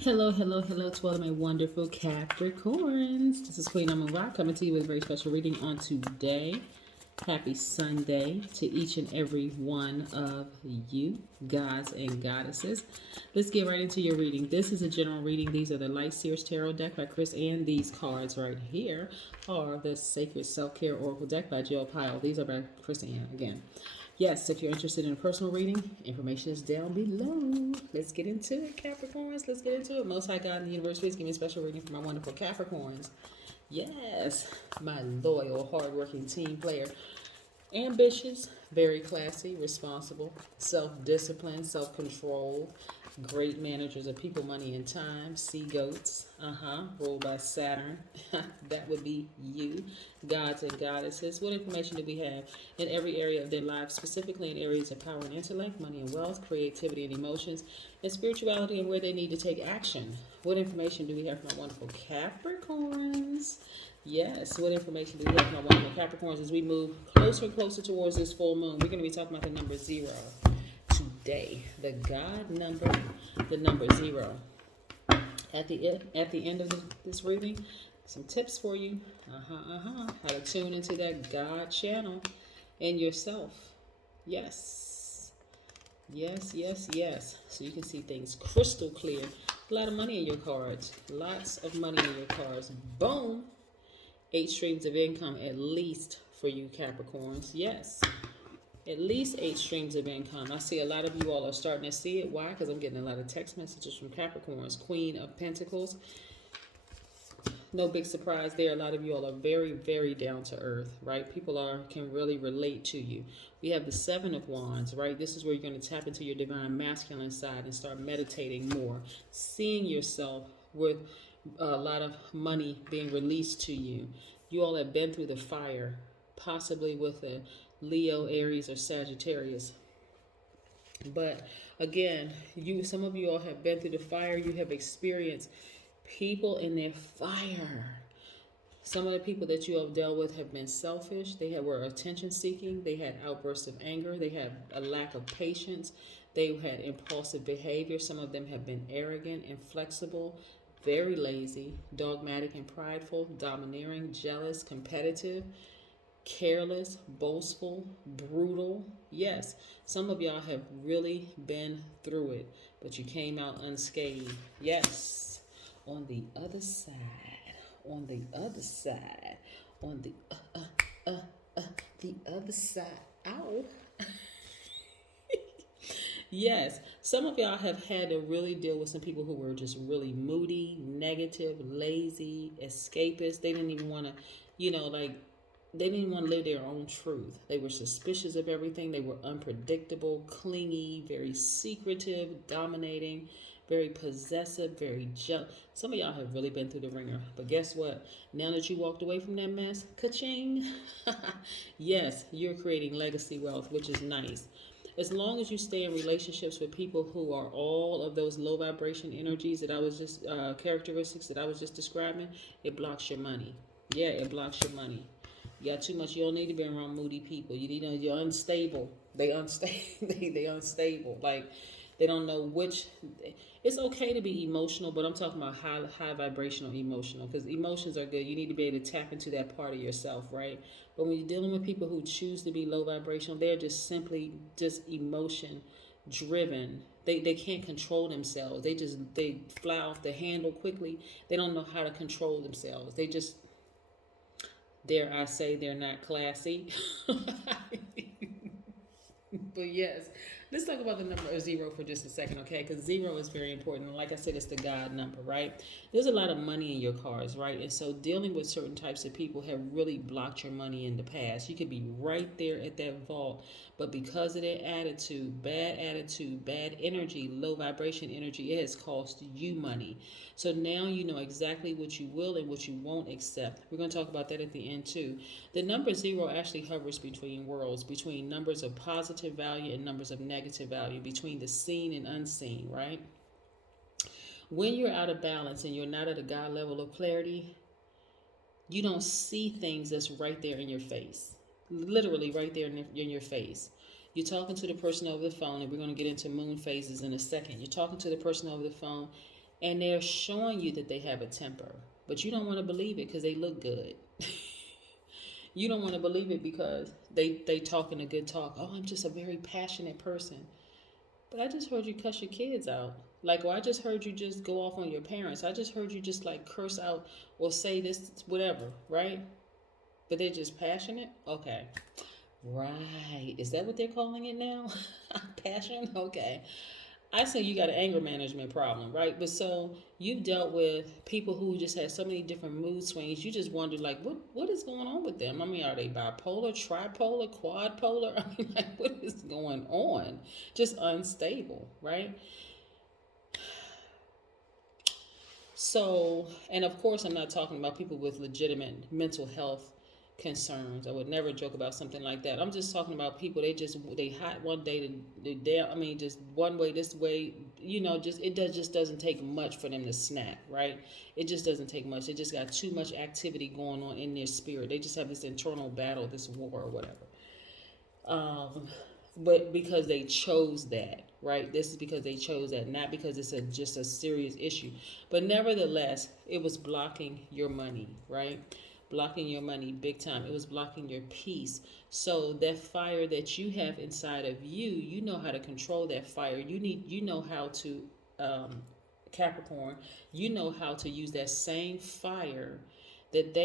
Hello, hello, hello to all of my wonderful Capricorns. This is Queen Amun Ra coming to you with a very special reading on today. Happy Sunday to each and every one of you, gods and goddesses. Let's get right into your reading. This is a general reading. These are the Light Seers Tarot deck by Chris, and these cards right here are the Sacred Self-Care Oracle deck by Jill Pyle. These are by Chris Ann again. Yes, if you're interested in a personal reading, information is down below. Let's get into it, Capricorns. Let's get into it. Most High God in the universe, please give me a special reading for my wonderful Capricorns. Yes, my loyal, hardworking team player. Ambitious, very classy, responsible, self-disciplined, self-controlled, great managers of people, money, and time. Sea goats, ruled by Saturn. That would be you, gods and goddesses. What information do we have in every area of their lives, specifically in areas of power and intellect, money and wealth, creativity and emotions, and spirituality, and where they need to take action? What information do we have from our wonderful Capricorns? Yes, what information do we have from our wonderful Capricorns as we move closer and closer towards this full moon? We're going to be talking about the number 0 today. The God number, the number 0. At the end of this reading, some tips for you. How to tune into that God channel and yourself. Yes. Yes, yes, yes. So you can see things crystal clear. A lot of money in your cards. Lots of money in your cards. Boom. 8 streams of income at least for you Capricorns. Yes. At least 8 streams of income. I see a lot of you all are starting to see it. Why? Because I'm getting a lot of text messages from Capricorns. Queen of Pentacles. No big surprise there. A lot of you all are very, very down to earth, right? People can really relate to you. We have the 7 of Wands, right? This is where you're going to tap into your divine masculine side and start meditating more. Seeing yourself with a lot of money being released to you. You all have been through the fire, possibly with a Leo, Aries, or Sagittarius. But again, some of you all have been through the fire. You have experienced people in their fire. Some of the people that you have dealt with have been selfish. Were attention seeking. They had outbursts of anger. They had a lack of patience. They had impulsive behavior. Some of them have been arrogant, inflexible, very lazy, dogmatic and prideful, domineering, jealous, competitive, careless, boastful, brutal. Yes, some of y'all have really been through it, but you came out unscathed. Yes, on the other side, on the other side, on the other side. Ow. Yes, some of y'all have had to really deal with some people who were just really moody, negative, lazy, escapist. They didn't even want to, they didn't want to live their own truth. They were suspicious of everything. They were unpredictable, clingy, very secretive, dominating, very possessive, very jealous. Some of y'all have really been through the ringer. But guess what? Now that you walked away from that mess, ka-ching. Yes, you're creating legacy wealth, which is nice. As long as you stay in relationships with people who are all of those low vibration energies that I was just, characteristics that I was just describing, it blocks your money. Yeah, it blocks your money. You got too much. You don't need to be around moody people. You're unstable. They unstable. they unstable. Like they don't know which. It's okay to be emotional, but I'm talking about high vibrational emotional, because emotions are good. You need to be able to tap into that part of yourself, right? But when you're dealing with people who choose to be low vibrational, they're just simply just emotion driven. They can't control themselves. They fly off the handle quickly. They don't know how to control themselves. They just, dare I say, they're not classy. But yes, let's talk about the number 0 for just a second, okay? Because 0 is very important. And like I said, it's the God number, right? There's a lot of money in your cards, right? And so dealing with certain types of people have really blocked your money in the past. You could be right there at that vault, but because of their attitude, bad energy, low vibration energy, it has cost you money. So now you know exactly what you will and what you won't accept. We're going to talk about that at the end too. The number 0 actually hovers between worlds, between numbers of positive value and numbers of negative value, between the seen and unseen, right? When you're out of balance and you're not at a God level of clarity, you don't see things that's right there in your face. Literally right there in your face. You're talking to the person over the phone, and we're going to get into moon phases in a second. You're talking to the person over the phone, and they're showing you that they have a temper, but you don't want to believe it because they look good. You don't want to believe it because they talking a good talk. Oh, I'm just a very passionate person. But I just heard you cuss your kids out. Like, or I just heard you just go off on your parents. I just heard you just like curse out or say this, whatever, right? But they're just passionate? Okay. Right. Is that what they're calling it now? Passion? Okay. I say you got an anger management problem, right? But so you've dealt with people who just had so many different mood swings. You just wonder, like, what is going on with them? I mean, are they bipolar, tripolar, quadpolar? I mean, like, what is going on? Just unstable, right? So, and of course, I'm not talking about people with legitimate mental health concerns. I would never joke about something like that. I'm just talking about people. They hot one day, they down. I mean, just one way, this way. Just just doesn't take much for them to snap, right? It just doesn't take much. They just got too much activity going on in their spirit. They just have this internal battle, this war or whatever. But because they chose that, right? This is because they chose that, not because it's just a serious issue. But nevertheless, it was blocking your money, right? Blocking your money big time. It was blocking your peace. So that fire that you have inside of you, you know how to control that fire. You know how to, Capricorn, you know how to use that same fire that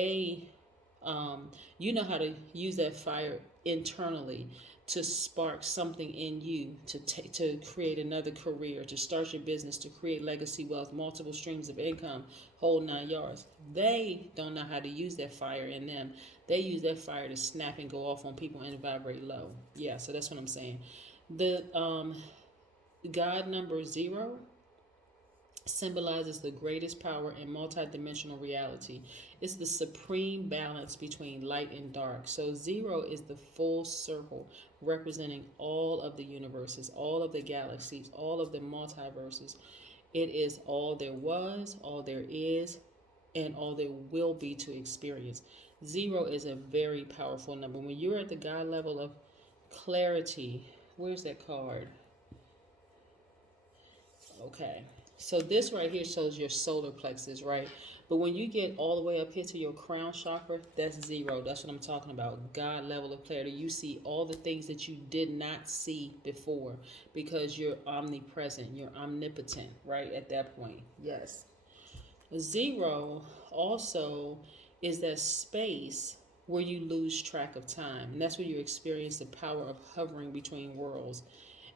you know how to use that fire internally to spark something in you to create another career, to start your business, to create legacy wealth, multiple streams of income, whole 9 yards. They don't know how to use that fire in them. They use that fire to snap and go off on people and vibrate low. Yeah, so that's what I'm saying. The God number 0 symbolizes the greatest power in multidimensional reality. It's the supreme balance between light and dark. So 0 is the full circle representing all of the universes, all of the galaxies, all of the multiverses. It is all there was, all there is, and all there will be to experience. 0 is a very powerful number. When you're at the God level of clarity, where's that card? Okay. So this right here shows your solar plexus, right? But when you get all the way up here to your crown chakra, that's 0. That's what I'm talking about. God level of clarity. You see all the things that you did not see before because you're omnipresent. You're omnipotent, right? At that point. Yes. 0 also is that space where you lose track of time. And that's where you experience the power of hovering between worlds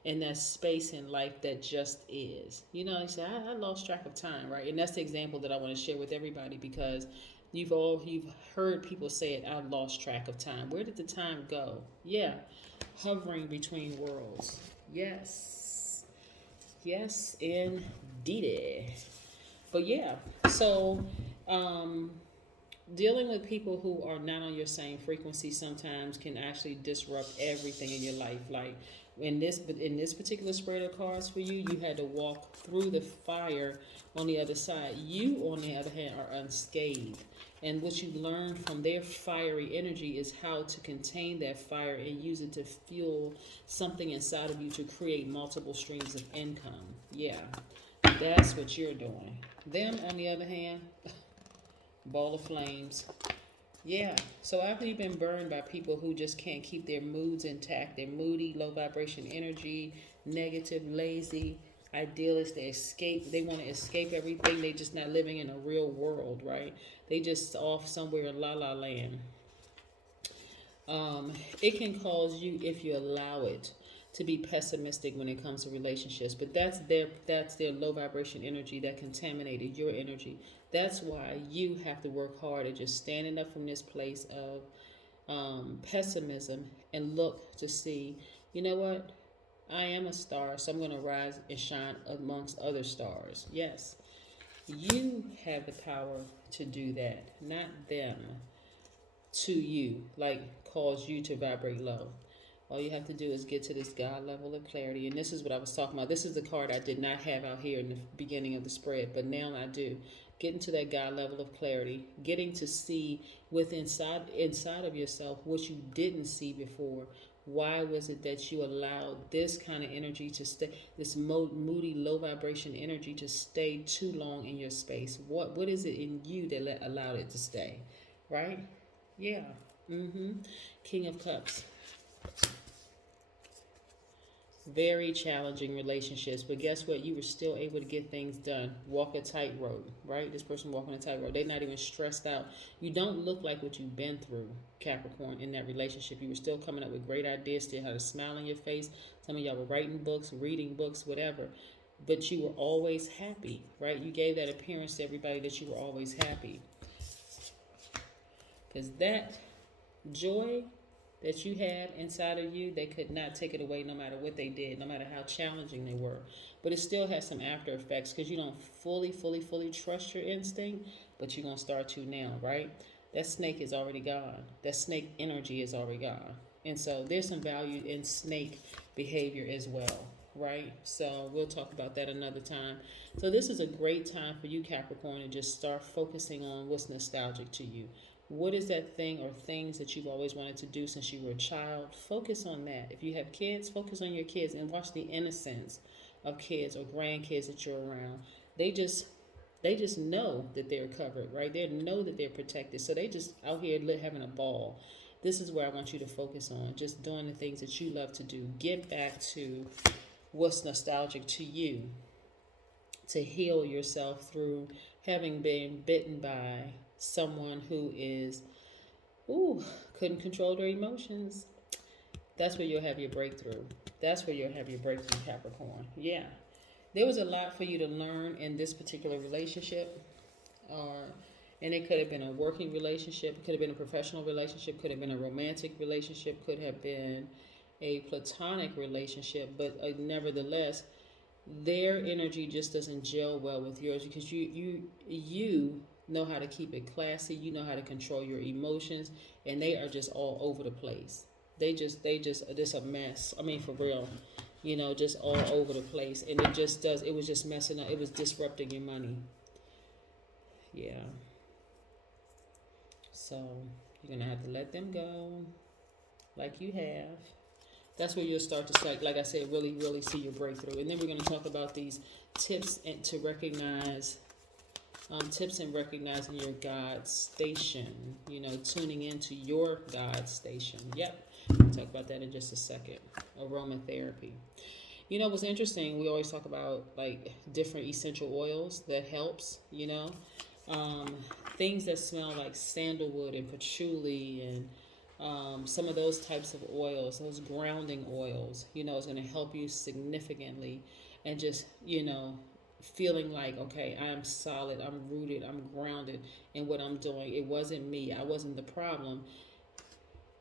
and that space in life that just is. You say, I lost track of time, right? And that's the example that I want to share with everybody because you've heard people say it, I lost track of time. Where did the time go? Yeah, hovering between worlds. Yes. Yes, indeed. But yeah, so dealing with people who are not on your same frequency sometimes can actually disrupt everything in your life. Like in this particular spread of cards for you, you had to walk through the fire on the other side. You, on the other hand, are unscathed. And what you learn from their fiery energy is how to contain that fire and use it to fuel something inside of you to create multiple streams of income. Yeah, that's what you're doing. Them, on the other hand, ball of flames. Yeah. So after you've been burned by people who just can't keep their moods intact, they're moody, low vibration energy, negative, lazy, idealists, they want to escape everything. They just not living in a real world, right? They just off somewhere in la la land. It can cause you, if you allow it, to be pessimistic when it comes to relationships, but that's their low vibration energy that contaminated your energy. That's why you have to work hard at just standing up from this place of pessimism and look to see, you know what, I am a star, so I'm going to rise and shine amongst other stars. Yes, you have the power to do that, not them to you, like cause you to vibrate low. All you have to do is get to this God level of clarity. And this is what I was talking about. This is the card I did not have out here in the beginning of the spread, but now I do. Getting to that God level of clarity, getting to see inside of yourself what you didn't see before, Why was it that you allowed this kind of energy to stay, this moody, low vibration energy to stay too long in your space? What is it in you that allowed it to stay, right? Yeah. King of Cups. Very challenging relationships, but guess what? You were still able to get things done. Walk a tightrope, right? This person walking a tightrope. They're not even stressed out. You don't look like what you've been through, Capricorn, in that relationship. You were still coming up with great ideas, still had a smile on your face. Some of y'all were writing books, reading books, whatever. But you were always happy, right? You gave that appearance to everybody that you were always happy. Because that joy that you had inside of you, they could not take it away no matter what they did, no matter how challenging they were. But it still has some after effects because you don't fully trust your instinct, but you're going to start to now, right? That snake is already gone. That snake energy is already gone. And so there's some value in snake behavior as well, right? So we'll talk about that another time. So this is a great time for you, Capricorn, to just start focusing on what's nostalgic to you. What is that thing or things that you've always wanted to do since you were a child? Focus on that. If you have kids, focus on your kids and watch the innocence of kids or grandkids that you're around. They just know that they're covered, right? They know that they're protected. So they just out here having a ball. This is where I want you to focus on, just doing the things that you love to do. Get back to what's nostalgic to you, to heal yourself through having been bitten by someone who couldn't control their emotions. That's where you'll have your breakthrough. That's where you'll have your breakthrough, Capricorn. Yeah. There was a lot for you to learn in this particular relationship. And it could have been a working relationship, it could have been a professional relationship, could have been a romantic relationship, could have been a platonic relationship, but nevertheless, their energy just doesn't gel well with yours because you know how to keep it classy, you know how to control your emotions, and they are just all over the place. They just a mess. I mean, for real, just all over the place, and it was just messing up. It was disrupting your money. Yeah. So you're gonna have to let them go, like you have. That's where you'll start to start, like I said, really see your breakthrough. And then we're going to talk about these tips to recognize, tips in recognizing your God station, tuning into your God station. Yep, we'll talk about that in just a second. Aromatherapy. What's interesting, we always talk about like different essential oils that helps, things that smell like sandalwood and patchouli and some of those types of oils, those grounding oils, is going to help you significantly. And just, feeling like, okay, I'm solid, I'm rooted, I'm grounded in what I'm doing. It wasn't me. I wasn't the problem.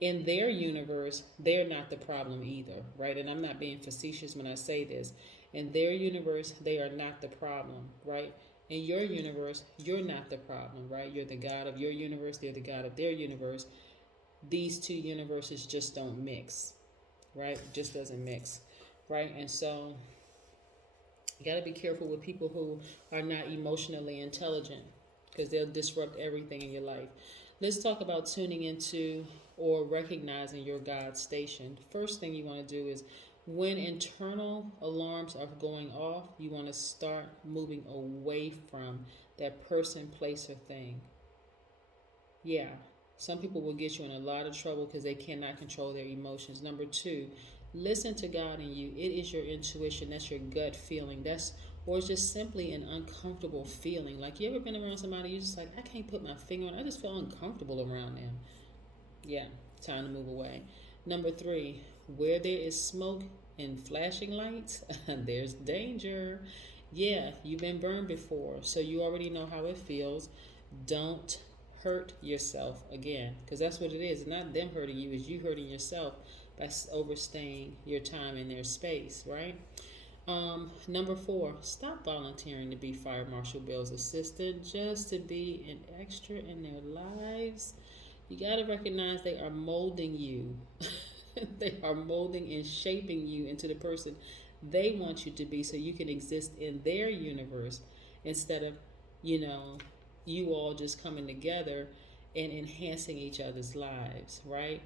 In their universe, they're not the problem either, right? And I'm not being facetious when I say this. In their universe, they are not the problem, right? In your universe, you're not the problem, right? You're the God of your universe, they're the God of their universe. These two universes just don't mix, right? It just doesn't mix, right? And so you got to be careful with people who are not emotionally intelligent because they'll disrupt everything in your life. Let's talk about tuning into or recognizing your God station. First thing you want to do is when internal alarms are going off, you want to start moving away from that person, place, or thing. Yeah. Some people will get you in a lot of trouble because they cannot control their emotions. Number 2, listen to God in you. It is your intuition. That's your gut feeling. Or it's just simply an uncomfortable feeling. Like, you ever been around somebody, you're just like, I can't put my finger on it. I just feel uncomfortable around them. Yeah, time to move away. Number 3, where there is smoke and flashing lights, there's danger. Yeah, you've been burned before, so you already know how it feels. Don't hurt yourself again, because that's what it is. It's not them hurting you, it's you hurting yourself by overstaying your time in their space, right? Number 4, stop volunteering to be Fire Marshal Bill's assistant just to be an extra in their lives. You got to recognize they are molding you. They are molding and shaping you into the person they want you to be so you can exist in their universe instead of, you all just coming together and enhancing each other's lives, right?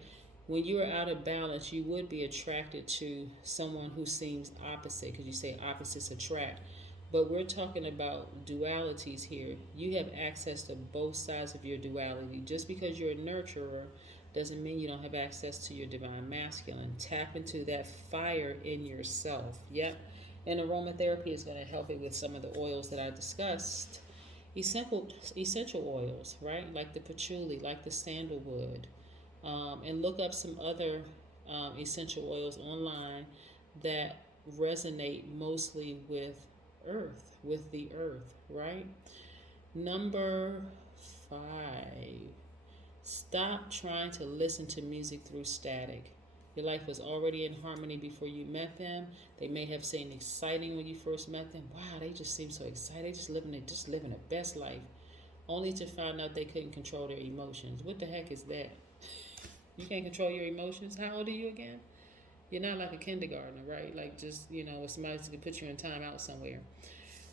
When you are out of balance, you would be attracted to someone who seems opposite, because you say opposites attract. But we're talking about dualities here. You have access to both sides of your duality. Just because you're a nurturer doesn't mean you don't have access to your divine masculine. Tap into that fire in yourself. Yep. And aromatherapy is going to help it with some of the oils that I discussed. Essential oils, right? Like the patchouli, like the sandalwood. And look up some other essential oils online that resonate mostly with earth, with the earth, right? Number 5, stop trying to listen to music through static. Your life was already in harmony before you met them. They may have seemed exciting when you first met them. Wow, they just seem so excited. They just living the best life, only to find out they couldn't control their emotions. What the heck is that? You can't control your emotions? How old are you again? You're not like a kindergartner, right? Like just, if somebody could put you in time out somewhere.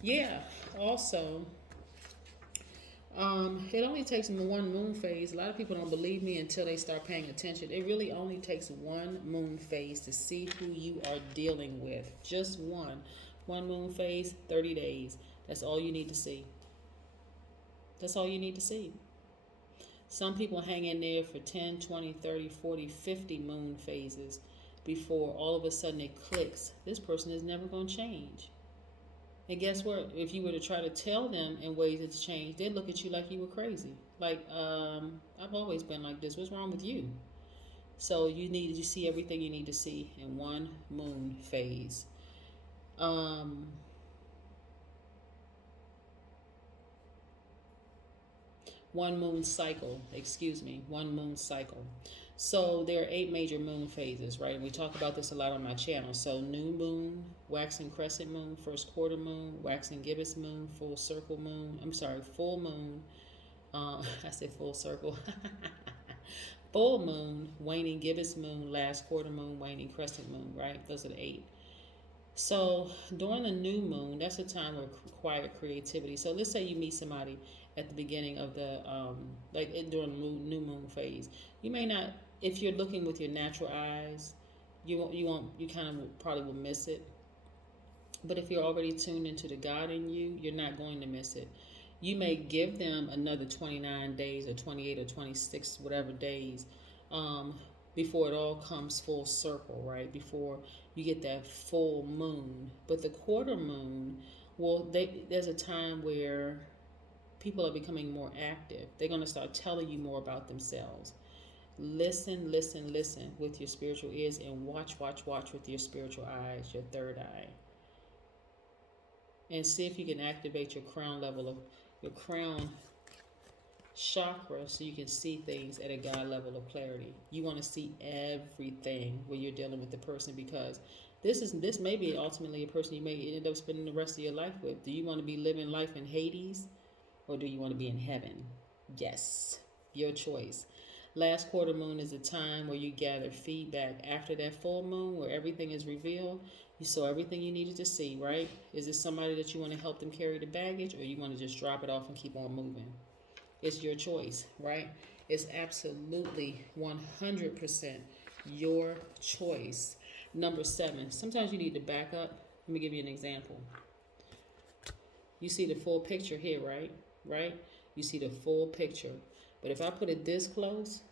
Yeah, also, it only takes one moon phase. A lot of people don't believe me until they start paying attention. It really only takes one moon phase to see who you are dealing with. Just one. One moon phase, 30 days. That's all you need to see. That's all you need to see. Some people hang in there for 10, 20, 30, 40, 50 moon phases before all of a sudden it clicks. This person is never going to change. And guess what? If you were to try to tell them in ways to change, they'd look at you like you were crazy. Like, I've always been like this. What's wrong with you? So you see everything you need to see in one moon phase. One moon cycle. So there are 8 major moon phases, right? We talk about this a lot on my channel. So new moon, waxing crescent moon, first quarter moon, waxing gibbous moon, full moon. I said full circle. Full moon, waning gibbous moon, last quarter moon, waning crescent moon, right? Those are the 8. So during the new moon, that's a time of quiet creativity. So let's say you meet somebody at the beginning of the during the new moon phase. You may not, if you're looking with your natural eyes, you kind of probably will miss it. But if you're already tuned into the God in you, you're not going to miss it. You may give them another 29 days or 28 or 26, whatever days, before it all comes full circle, right? Before you get that full moon. But the quarter moon, there's a time where people are becoming more active. They're going to start telling you more about themselves. Listen with your spiritual ears, and watch with your spiritual eyes, your third eye. And see if you can activate your crown chakra so you can see things at a God level of clarity. You want to see everything when you're dealing with the person, because this may be ultimately a person you may end up spending the rest of your life with. Do you want to be living life in Hades, or do you want to be in heaven? Yes, your choice. Last quarter moon is a time where you gather feedback after that full moon, where everything is revealed. You saw everything you needed to see, right? Is this somebody that you want to help them carry the baggage, or you want to just drop it off and keep on moving? It's your choice, right? It's absolutely 100% your choice. Number 7, sometimes you need to back up. Let me give you an example. You see the full picture here, right? You see the full picture. But if I put it this close,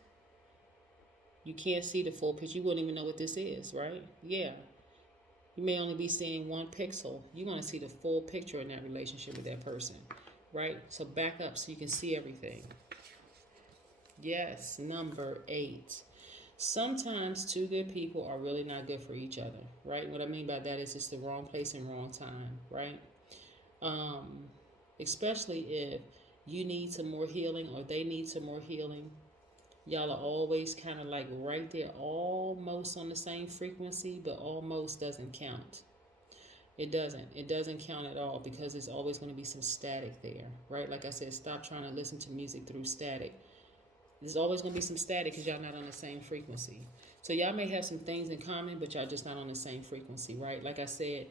you can't see the full picture. You wouldn't even know what this is, right? Yeah. You may only be seeing 1 pixel. You want to see the full picture in that relationship with that person, right? So back up so you can see everything. Yes, number 8. Sometimes 2 good people are really not good for each other, right? What I mean by that is it's the wrong place and wrong time, right? Especially if you need some more healing or they need some more healing. Y'all are always kind of like right there, almost on the same frequency, but almost doesn't count. It doesn't count at all, because there's always going to be some static there, right? Like I said, stop trying to listen to music through static. There's always going to be some static because y'all not on the same frequency. So y'all may have some things in common, but y'all just not on the same frequency, right? Like I said,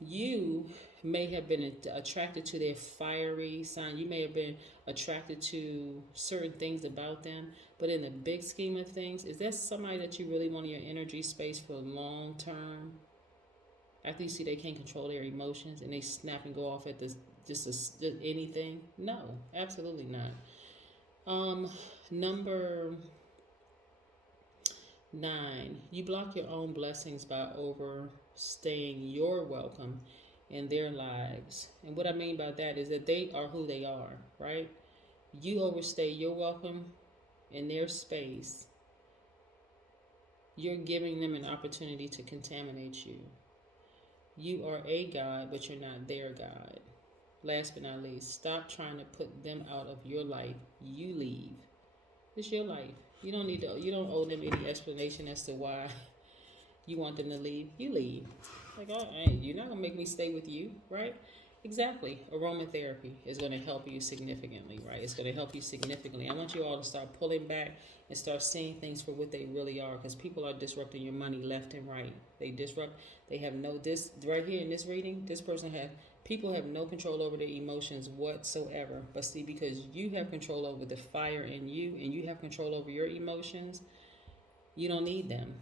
you may have been attracted to their fiery sign. You may have been attracted to certain things about them. But in the big scheme of things, is that somebody that you really want in your energy space for long term? After you see they can't control their emotions and they snap and go off at this just anything? No, absolutely not. Number 9, you block your own blessings by overstaying your welcome in their lives. And what I mean by that is that they are who they are, right? You overstay your welcome in their space. You're giving them an opportunity to contaminate you. You are a God, but you're not their God. Last but not least, stop trying to put them out of your life. You leave. It's your life. You don't owe them any explanation as to why you want them to leave. You leave. Like, oh, hey, you're not gonna make me stay with you, right? Exactly. Aromatherapy is going to help you significantly, right? It's going to help you significantly. I want you all to start pulling back and start seeing things for what they really are, because people are disrupting your money left and right. They have this right here in this reading, people have no control over their emotions whatsoever. But see, because you have control over the fire in you and you have control over your emotions, you don't need them.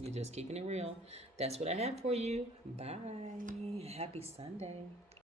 You're just keeping it real. That's what I have for you. Bye. Happy Sunday.